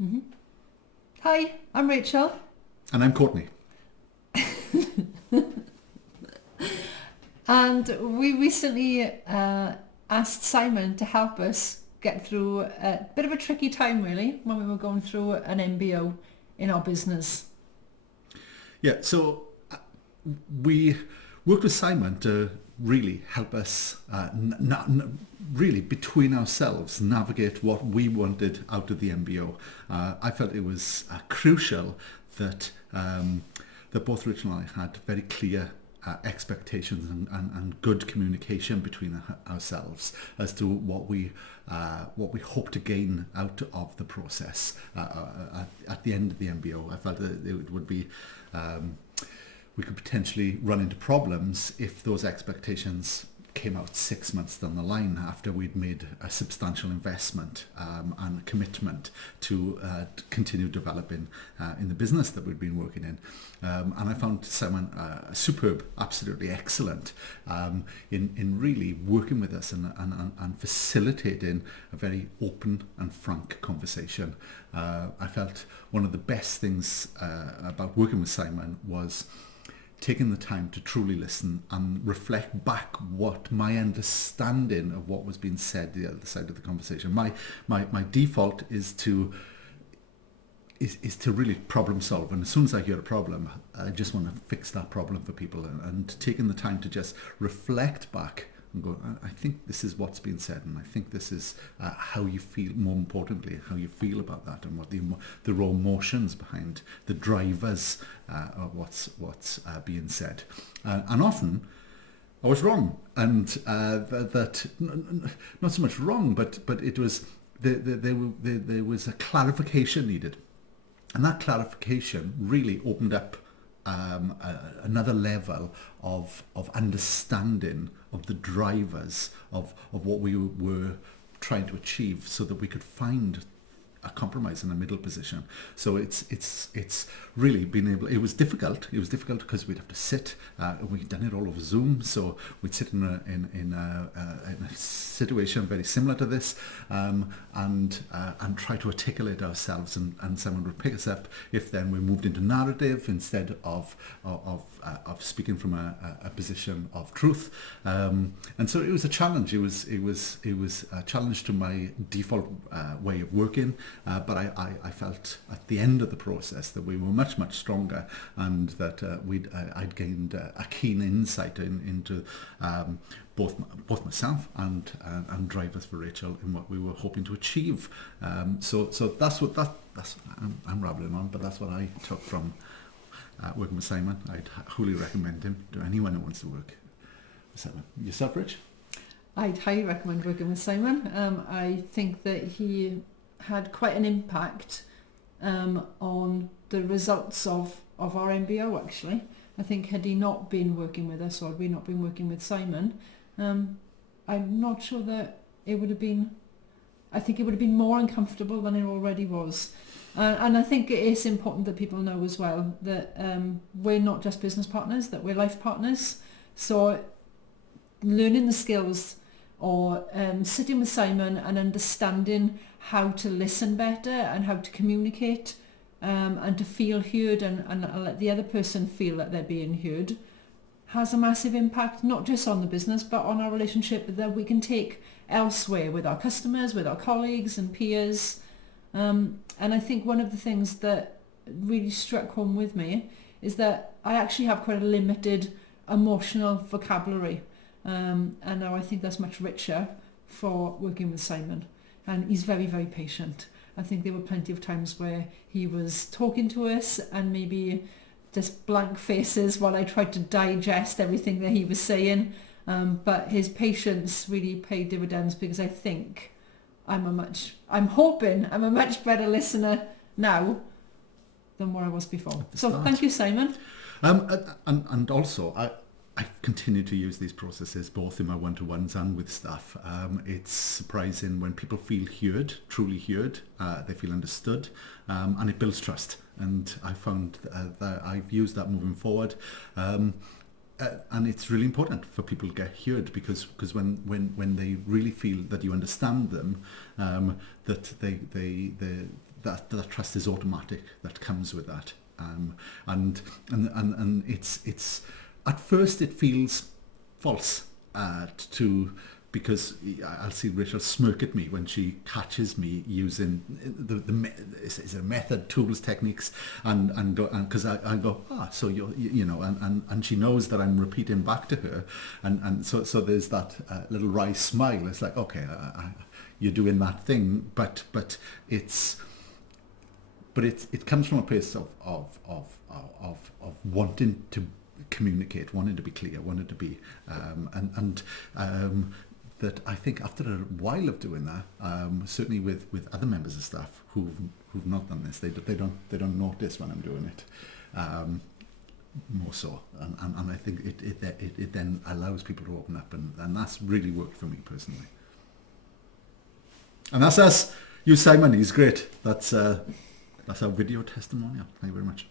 Mm-hmm. Hi, I'm Rachel. And I'm Courtenay. And we recently asked Simon to help us get through a bit of a tricky time, really, when we were going through an MBO in our business. Yeah, so we worked with Simon to really help us, really between ourselves, navigate what we wanted out of the MBO. I felt it was crucial that that both Rachel and I had very clear expectations and good communication between ourselves as to what we hope to gain out of the process at the end of the MBO. I felt that it would be we could potentially run into problems if those expectations came out 6 months down the line after we'd made a substantial investment and commitment to continue developing in the business that we'd been working in. And I found Simon superb, absolutely excellent in really working with us and facilitating a very open and frank conversation. I felt one of the best things about working with Simon was taking the time to truly listen and reflect back what my understanding of what was being said the other side of the conversation. My default is to really problem solve, and as soon as I hear a problem, I just want to fix that problem for people, and taking the time to just reflect back and go, I think this is what's been said, and I think this is how you feel, more importantly, how you feel about that, and what the raw emotions behind the drivers of what's being said. And often I was wrong, and that not so much wrong, but it was there was a clarification needed, and that clarification really opened up another level of understanding of the drivers of what we were trying to achieve, so that we could find a compromise in a middle position. So it's really been able. It was difficult. It was difficult because we'd have to sit. We'd done it all over Zoom, so we'd sit in a situation very similar to this, and try to articulate ourselves, and someone would pick us up if then we moved into narrative instead of speaking from a position of truth. And so it was a challenge. It was a challenge to my default way of working. But I felt at the end of the process that we were much stronger, and that I'd gained a keen insight into both myself and drivers for Rachel in what we were hoping to achieve. So that's I'm rambling on, but that's what I took from working with Simon. I'd wholly recommend him to anyone who wants to work with Simon. Yourself, Rich? I'd highly recommend working with Simon. I think that he had quite an impact on the results of our MBO, actually. I think had he not been working with us, or had we not been working with Simon, I'm not sure that it would have been, I think it would have been more uncomfortable than it already was. And I think it is important that people know as well that we're not just business partners, that we're life partners. So learning the skills, or sitting with Simon and understanding how to listen better and how to communicate, and to feel heard, and let the other person feel that they're being heard, has a massive impact, not just on the business, but on our relationship that we can take elsewhere with our customers, with our colleagues and peers. And I think one of the things that really struck home with me is that I actually have quite a limited emotional vocabulary. And now I think that's much richer for working with Simon. And he's very, very patient. I think there were plenty of times where he was talking to us and maybe just blank faces while I tried to digest everything that he was saying. But his patience really paid dividends, because I think I'm hoping I'm a much better listener now than what I was before. So thank you, Simon. And also, I continue to use these processes both in my one-to-ones and with staff. It's surprising when people feel heard, truly heard, they feel understood, and it builds trust. And I found that I've used that moving forward. And it's really important for people to get heard, because when they really feel that you understand them, that that trust is automatic, that comes with that. And it's at first it feels false because I'll see Rachel smirk at me when she catches me using is a method, tools, techniques, and because I go, so and she knows that I'm repeating back to her, and so there's that little wry smile. It's like, okay, you're doing that thing, but it comes from a place of wanting to communicate, wanting to be clear, wanting to be that I think after a while of doing that, certainly with other members of staff who've not done this, they don't notice when I'm doing it, more so, and I think it then allows people to open up, and that's really worked for me personally. And that's us. You, Simon, he's great. That's our video testimonial. Thank you very much.